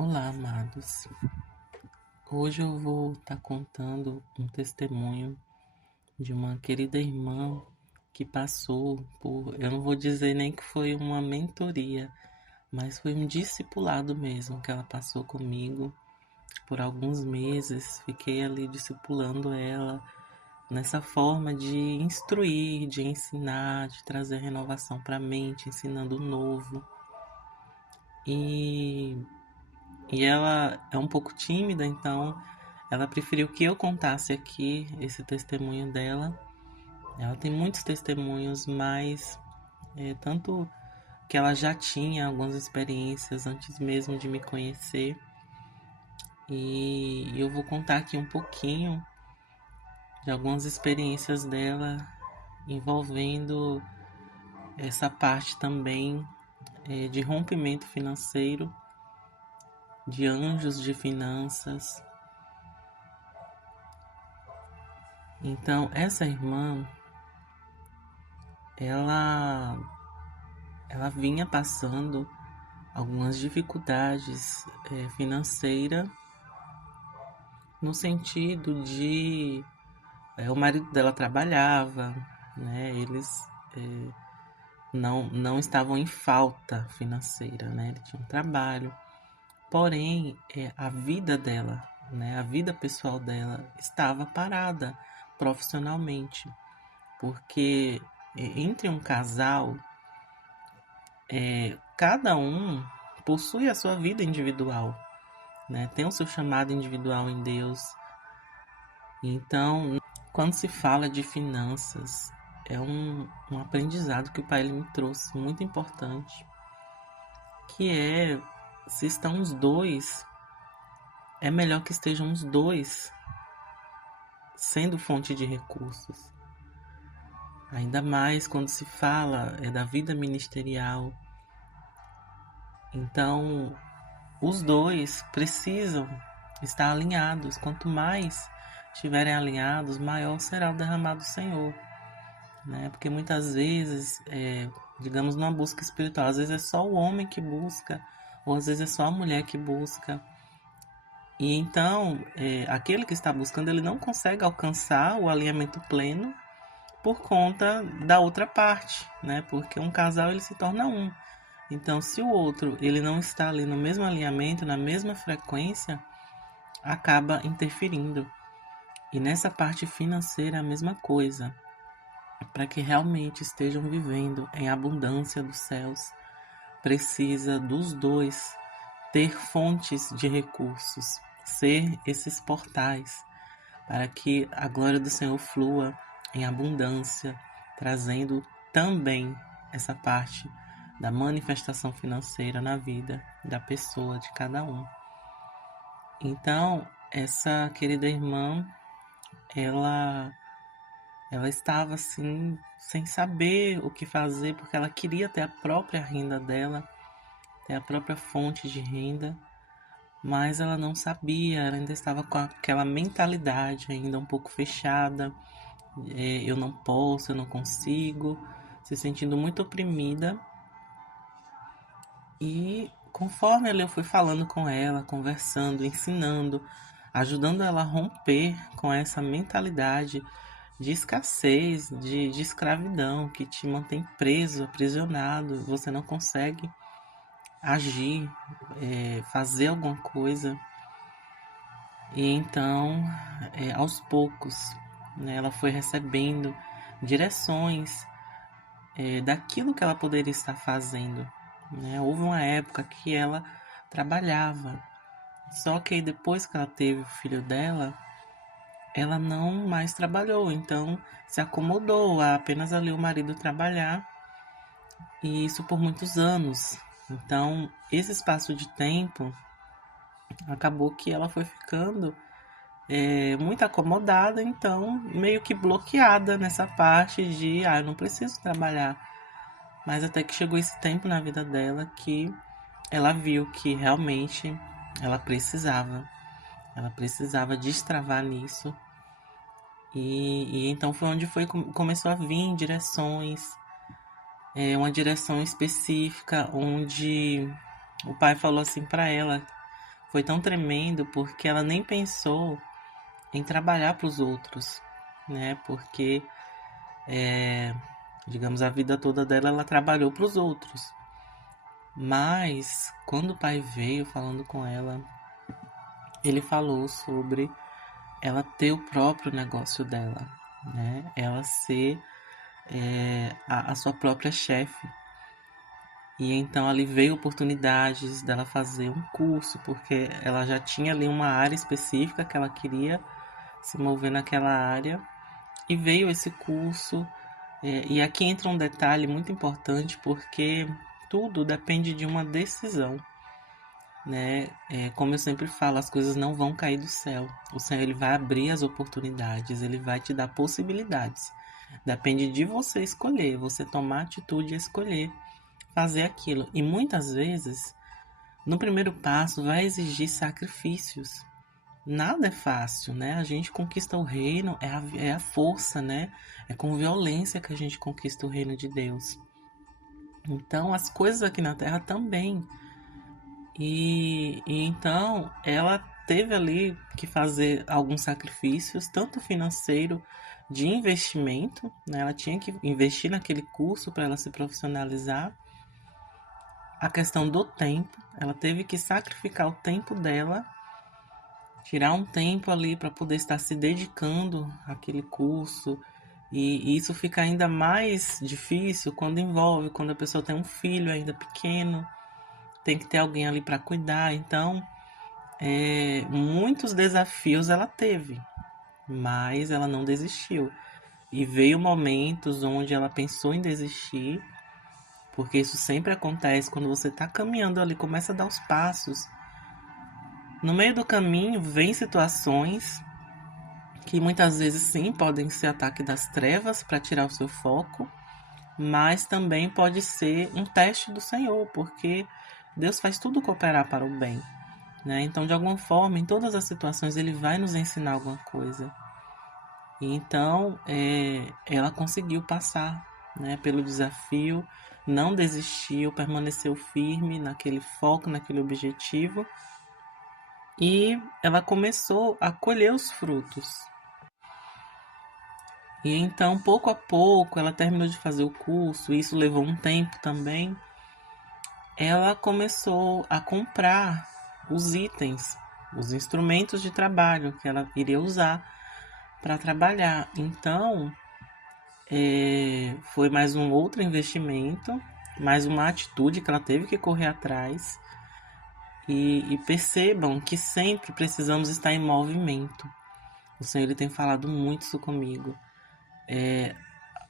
Olá, amados. Hoje eu vou estar contando um testemunho de uma querida irmã que passou por, eu não vou dizer nem que foi uma mentoria, mas foi um discipulado mesmo que ela passou comigo por alguns meses. Fiquei ali discipulando ela nessa forma de instruir, de ensinar, de trazer renovação para a mente, ensinando o novo. E E ela é um pouco tímida, então ela preferiu que eu contasse aqui esse testemunho dela. Ela tem muitos testemunhos, mas tanto que ela já tinha algumas experiências antes mesmo de me conhecer. E eu vou contar aqui um pouquinho de algumas experiências dela envolvendo essa parte também de rompimento financeiro, de anjos de finanças. Então, essa irmã, ela ela vinha passando algumas dificuldades financeiras, no sentido de o marido dela trabalhava, né? Eles não estavam em falta financeira, né? Ele tinha um trabalho, porém a vida dela, né? A vida pessoal dela estava parada profissionalmente, porque entre um casal cada um possui a sua vida individual, né? Tem o seu chamado individual em Deus. Então, quando se fala de finanças, é um aprendizado que o pai me trouxe muito importante, que é se estão os dois, é melhor que estejam os dois sendo fonte de recursos. Ainda mais quando se fala da vida ministerial. Então, os dois precisam estar alinhados. Quanto mais estiverem alinhados, maior será o derramado do Senhor, né? Porque muitas vezes, digamos, numa busca espiritual, às vezes é só o homem que busca, ou às vezes é só a mulher que busca. E então, aquele que está buscando, ele não consegue alcançar o alinhamento pleno por conta da outra parte, né? Porque um casal ele se torna um. Então, se o outro ele não está ali no mesmo alinhamento, na mesma frequência, acaba interferindo. E nessa parte financeira é a mesma coisa. Para que realmente estejam vivendo em abundância dos céus, precisa dos dois ter fontes de recursos, ser esses portais para que a glória do Senhor flua em abundância, trazendo também essa parte da manifestação financeira na vida da pessoa, de cada um. Então, essa querida irmã, ela ela estava assim, sem saber o que fazer, porque ela queria ter a própria renda dela, ter a própria fonte de renda, mas ela não sabia, ela ainda estava com aquela mentalidade ainda um pouco fechada, eu não posso, eu não consigo, se sentindo muito oprimida. E conforme eu fui falando com ela, conversando, ensinando, ajudando ela a romper com essa mentalidade de escassez, de escravidão, que te mantém preso, aprisionado, você não consegue agir, fazer alguma coisa. E então, aos poucos, né, ela foi recebendo direções daquilo que ela poderia estar fazendo. Né? Houve uma época que ela trabalhava, só que depois que ela teve o filho dela, ela não mais trabalhou, então se acomodou a apenas ali o marido trabalhar, e isso por muitos anos. Então, esse espaço de tempo acabou que ela foi ficando muito acomodada, então meio que bloqueada nessa parte de, eu não preciso trabalhar. Mas até que chegou esse tempo na vida dela que ela viu que realmente ela precisava destravar nisso. E então foi onde começou a vir direções, uma direção específica, onde o pai falou assim para ela foi tão tremendo porque ela nem pensou em trabalhar para os outros, né? Porque, digamos, a vida toda dela ela trabalhou para os outros. Mas quando o pai veio falando com ela, ele falou sobre ela ter o próprio negócio dela, né? Ela ser a sua própria chefe. E então ali veio oportunidades dela fazer um curso, porque ela já tinha ali uma área específica que ela queria se mover naquela área. E veio esse curso. E aqui entra um detalhe muito importante, porque tudo depende de uma decisão, né? Como eu sempre falo, as coisas não vão cair do céu. O Senhor ele vai abrir as oportunidades, ele vai te dar possibilidades. Depende de você escolher, você tomar atitude e escolher fazer aquilo. E muitas vezes, no primeiro passo, vai exigir sacrifícios. Nada é fácil, né? A gente conquista o reino, é a força, né? É com violência que a gente conquista o reino de Deus. Então, as coisas aqui na Terra também. E então, ela teve ali que fazer alguns sacrifícios, tanto financeiro, de investimento, né? Ela tinha que investir naquele curso para ela se profissionalizar. A questão do tempo, ela teve que sacrificar o tempo dela, tirar um tempo ali para poder estar se dedicando àquele curso. E isso fica ainda mais difícil quando a pessoa tem um filho ainda pequeno, tem que ter alguém ali para cuidar. Então, muitos desafios ela teve, mas ela não desistiu. E veio momentos onde ela pensou em desistir, porque isso sempre acontece quando você está caminhando ali, começa a dar os passos. No meio do caminho, vem situações que muitas vezes sim podem ser ataque das trevas para tirar o seu foco, mas também pode ser um teste do Senhor, porque Deus faz tudo cooperar para o bem, né? Então, de alguma forma, em todas as situações, Ele vai nos ensinar alguma coisa. E então, ela conseguiu passar, né, pelo desafio, não desistiu, permaneceu firme naquele foco, naquele objetivo. E ela começou a colher os frutos. E então, pouco a pouco, ela terminou de fazer o curso, isso levou um tempo também. Ela começou a comprar os itens, os instrumentos de trabalho que ela iria usar para trabalhar. Então, foi mais um outro investimento, mais uma atitude que ela teve que correr atrás. E percebam que sempre precisamos estar em movimento. O Senhor ele tem falado muito isso comigo.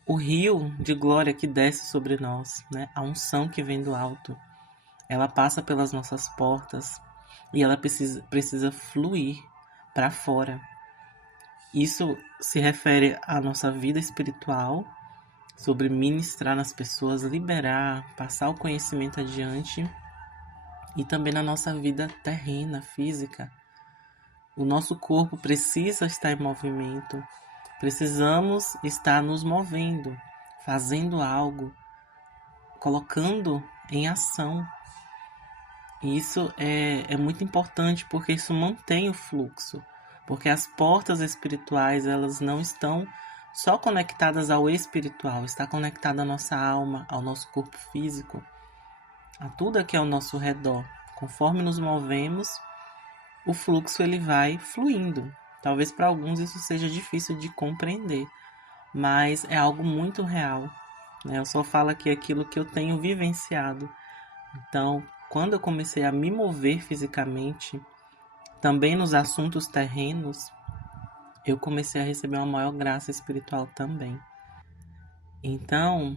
O rio de glória que desce sobre nós, né? A unção que vem do alto, ela passa pelas nossas portas e ela precisa fluir para fora. Isso se refere à nossa vida espiritual, sobre ministrar nas pessoas, liberar, passar o conhecimento adiante, e também na nossa vida terrena, física. O nosso corpo precisa estar em movimento. Precisamos estar nos movendo, fazendo algo, colocando em ação. E isso é muito importante porque isso mantém o fluxo. Porque as portas espirituais, elas não estão só conectadas ao espiritual, está conectada à nossa alma, ao nosso corpo físico, a tudo aqui ao nosso redor. Conforme nos movemos, o fluxo ele vai fluindo. Talvez para alguns isso seja difícil de compreender, mas é algo muito real, né? Eu só falo aqui aquilo que eu tenho vivenciado. Então, quando eu comecei a me mover fisicamente, também nos assuntos terrenos, eu comecei a receber uma maior graça espiritual também. Então,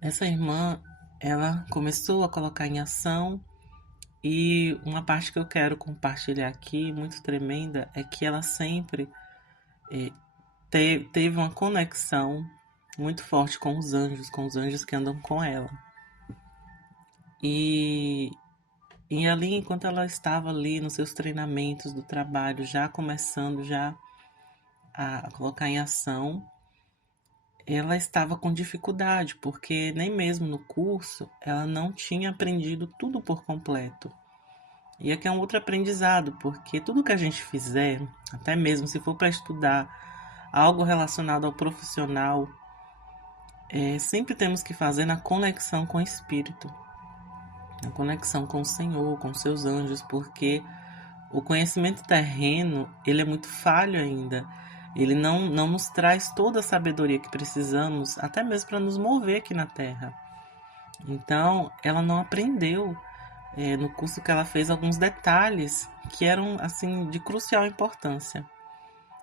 essa irmã, ela começou a colocar em ação. E uma parte que eu quero compartilhar aqui, muito tremenda, é que ela sempre teve uma conexão muito forte com os anjos que andam com ela. E, e ali, enquanto ela estava ali nos seus treinamentos do trabalho, já começando já a colocar em ação, ela estava com dificuldade, porque nem mesmo no curso ela não tinha aprendido tudo por completo. E aqui é um outro aprendizado, porque tudo que a gente fizer, até mesmo se for para estudar algo relacionado ao profissional, sempre temos que fazer na conexão com o Espírito, na conexão com o Senhor, com seus anjos, porque o conhecimento terreno, ele é muito falho ainda. Ele não nos traz toda a sabedoria que precisamos, até mesmo para nos mover aqui na Terra. Então, ela não aprendeu no curso que ela fez alguns detalhes que eram assim de crucial importância,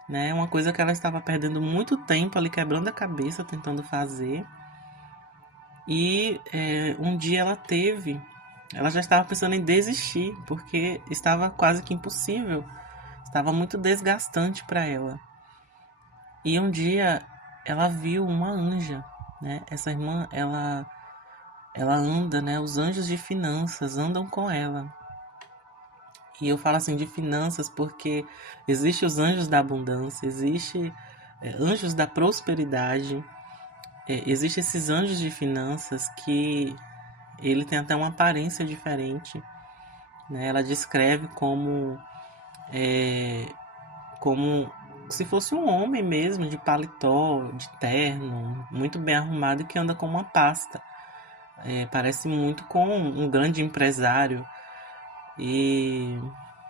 né? Uma coisa que ela estava perdendo muito tempo ali quebrando a cabeça tentando fazer. E um dia ela já estava pensando em desistir porque estava quase que impossível, estava muito desgastante para ela. E um dia ela viu uma anja, né? Essa irmã, ela anda, né? Os anjos de finanças andam com ela. E eu falo assim de finanças porque existe os anjos da abundância, existe anjos da prosperidade, existe esses anjos de finanças que ele tem até uma aparência diferente, né? Ela descreve como se fosse um homem mesmo, de paletó, de terno, muito bem arrumado, que anda com uma pasta. Parece muito com um grande empresário. E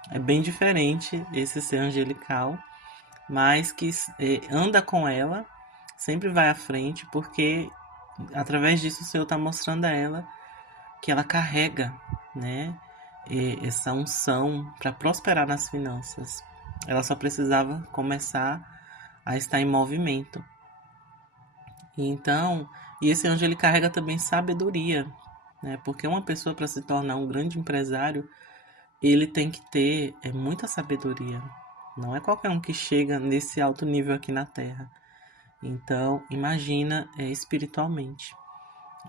é bem diferente esse ser angelical, mas que anda com ela, sempre vai à frente, porque através disso o Senhor está mostrando a ela que ela carrega, né, essa unção para prosperar nas finanças. Ela só precisava começar a estar em movimento. Então, e esse anjo ele carrega também sabedoria, né? Porque uma pessoa para se tornar um grande empresário, ele tem que ter muita sabedoria. Não é qualquer um que chega nesse alto nível aqui na Terra. Então, imagina espiritualmente.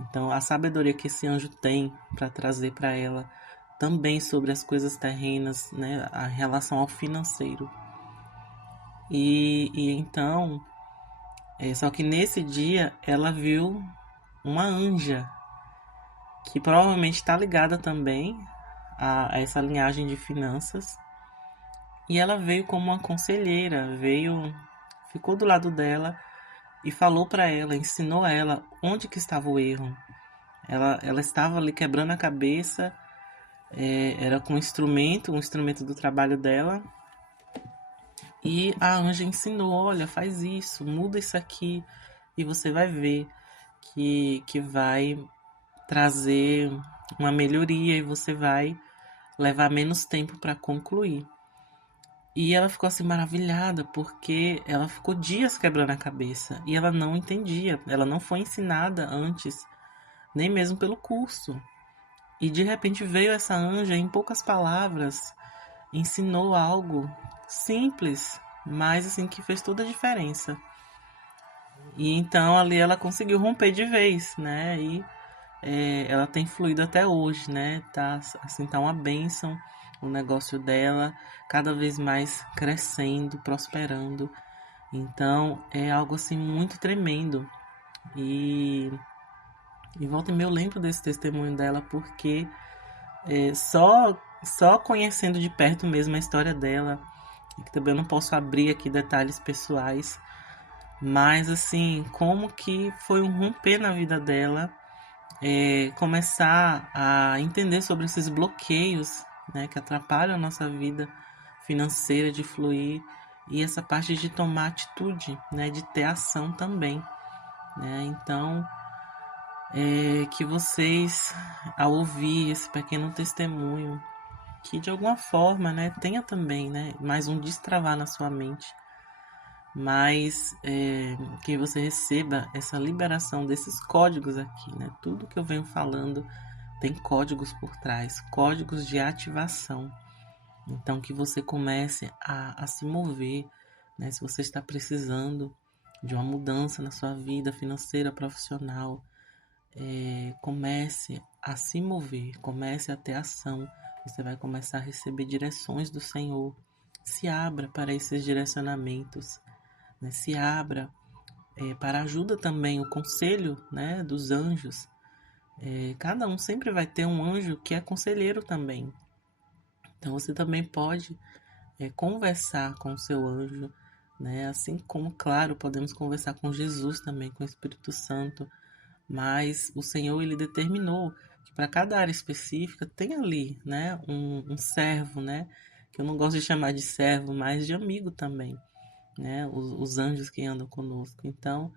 Então, a sabedoria que esse anjo tem para trazer para ela também sobre as coisas terrenas, né, a relação ao financeiro. E então, só que nesse dia ela viu uma anja que provavelmente está ligada também a essa linhagem de finanças. E ela veio como uma conselheira, ficou do lado dela e falou para ela, ensinou a ela onde que estava o erro. Ela estava ali quebrando a cabeça, era com um instrumento do trabalho dela. E a anja ensinou, olha, faz isso, muda isso aqui e você vai ver que vai trazer uma melhoria e você vai levar menos tempo para concluir. E ela ficou assim maravilhada porque ela ficou dias quebrando a cabeça e ela não entendia, ela não foi ensinada antes, nem mesmo pelo curso. E de repente veio essa anja em poucas palavras, ensinou algo simples, mas assim que fez toda a diferença. E então ali ela conseguiu romper de vez, né? E ela tem fluído até hoje, né? Tá assim, tá uma bênção o negócio dela, cada vez mais crescendo, prosperando. Então é algo assim muito tremendo. E, volta e meia eu lembro desse testemunho dela porque só conhecendo de perto mesmo a história dela, que também eu não posso abrir aqui detalhes pessoais, mas assim, como que foi um romper na vida dela, começar a entender sobre esses bloqueios, né, que atrapalham a nossa vida financeira de fluir, e essa parte de tomar atitude, né, de ter ação também, né? Então, que vocês, ao ouvir esse pequeno testemunho, que de alguma forma, né, tenha também, né, mais um destravar na sua mente, mas que você receba essa liberação desses códigos aqui, né? Tudo que eu venho falando tem códigos por trás, códigos de ativação. Então que você comece a se mover, né? Se você está precisando de uma mudança na sua vida financeira, profissional, comece a se mover, comece a ter ação. Você vai começar a receber direções do Senhor. Se abra para esses direcionamentos, né? Se abra para ajuda também, o conselho, né, dos anjos. Cada um sempre vai ter um anjo que é conselheiro também. Então você também pode conversar com o seu anjo, né? Assim como, claro, podemos conversar com Jesus também, com o Espírito Santo, mas o Senhor, ele determinou que para cada área específica tem ali, né, um servo, né, que eu não gosto de chamar de servo, mas de amigo também, né, os anjos que andam conosco. Então,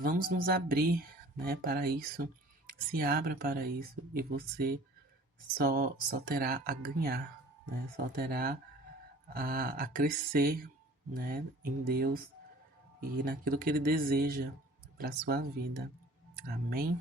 vamos nos abrir, né, para isso, se abra para isso e você só terá a ganhar, né, só terá a crescer, né, em Deus e naquilo que Ele deseja para a sua vida. Amém?